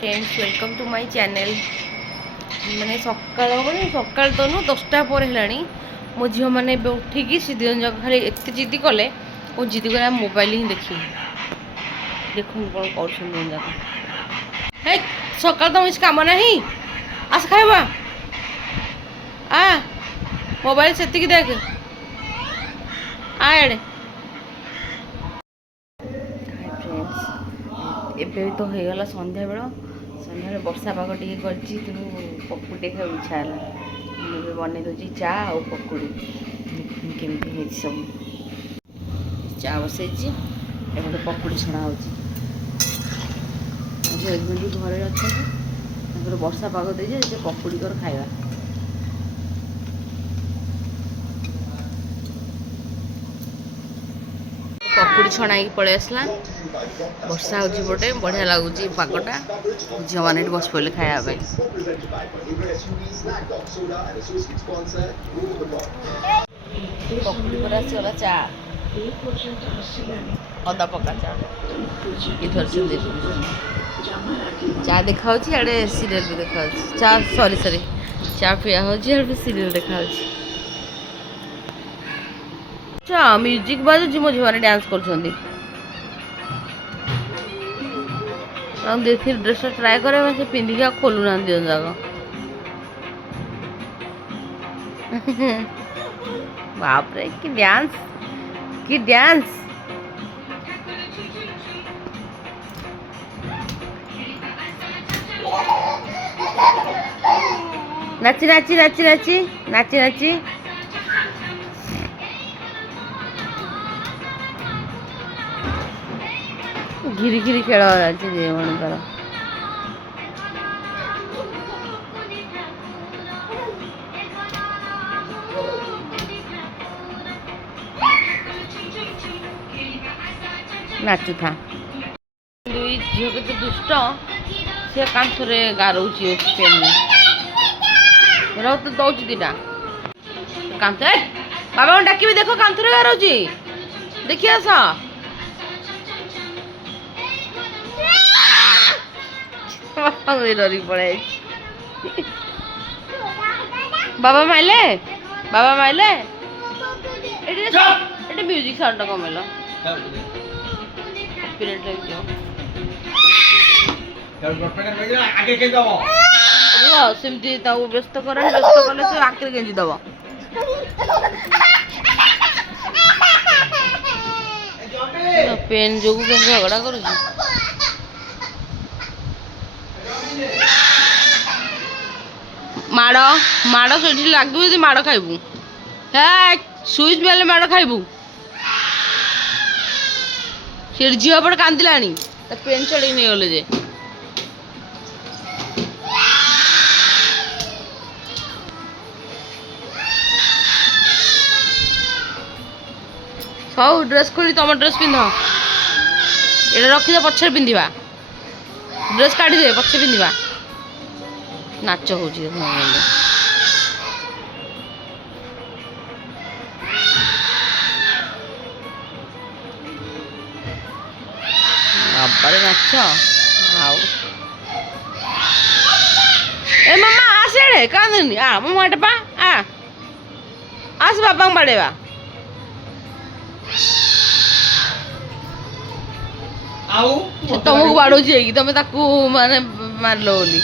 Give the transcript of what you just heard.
friends welcome to my channel मैंने सकाल तो नु 10टा पर है मो झील मैंने उठिकी से दिन जाक खाली एत जिद्दी कले वो जिद्दी कर मोबाइल ही देखी देखो कौन कर दिन जाक सकाल तो किसी कम ना आस खाइबा आ मोबाइल से देख आड़े एबे तो हो गला संध्या बेला वर्षा पाग टे कर पकुड़ी खाई इच्छा है बन दूसरी चा और पकुड़ी केमती सब चा बसई एपटे पकुड़ी छड़ा हो हजबैंड भी घर अच्छा वर्षा पाग दे पकुड़ी कर खाଇବା पकुड़ी छणा पलि आसला वर्षा होटे बढ़िया लगुच पागटा झील मैंने बस पड़े खाया पकुड़ी पर आसगला चा अदा पका चा इधर से चा देखा आड़े सीरियल भी देखा चा सॉरी चा पिया हो सीरियल देखा अच्छा म्यूजिक बाजुची मो झील डांस कर देखी ड्रेस ट्राए करे से पिंधिका खोलू ना दिन जाक बाप रे कि डांस नाची नाची नाची नाची नाची नाची घिरी घिरी खेल मनकर नाचु था झील के दुष्ट से कांथरे गारौची पेन तो दौच दीटा कांथ बाबा डाक देख कांथरे गारौची देखी आस डरी पड़े बाबा माइले म्यूजिक साउंड कमेल सेमती व्यस्त कर व्यस्त कले आखिर गेंजी दब पेन जो झगड़ा कर माड़ माड़ से लगे माड़ खाइबू है सुइच बेले माड़ खाइबू से झील पटे कांदिला पेन चढ़ी नहीं गले जे सब ड्रेस खोली तुम ड्रेस पिंध ये रखी पछे पिंधा ड्रेस काढ़ी दे पछे पिंधा नाच हो बाबारे नाच ए मामा आसे कांदनी आ मो माटपा आस बाबा बाड़ेवा तुमको बाड़ो तुम माने मारल बोली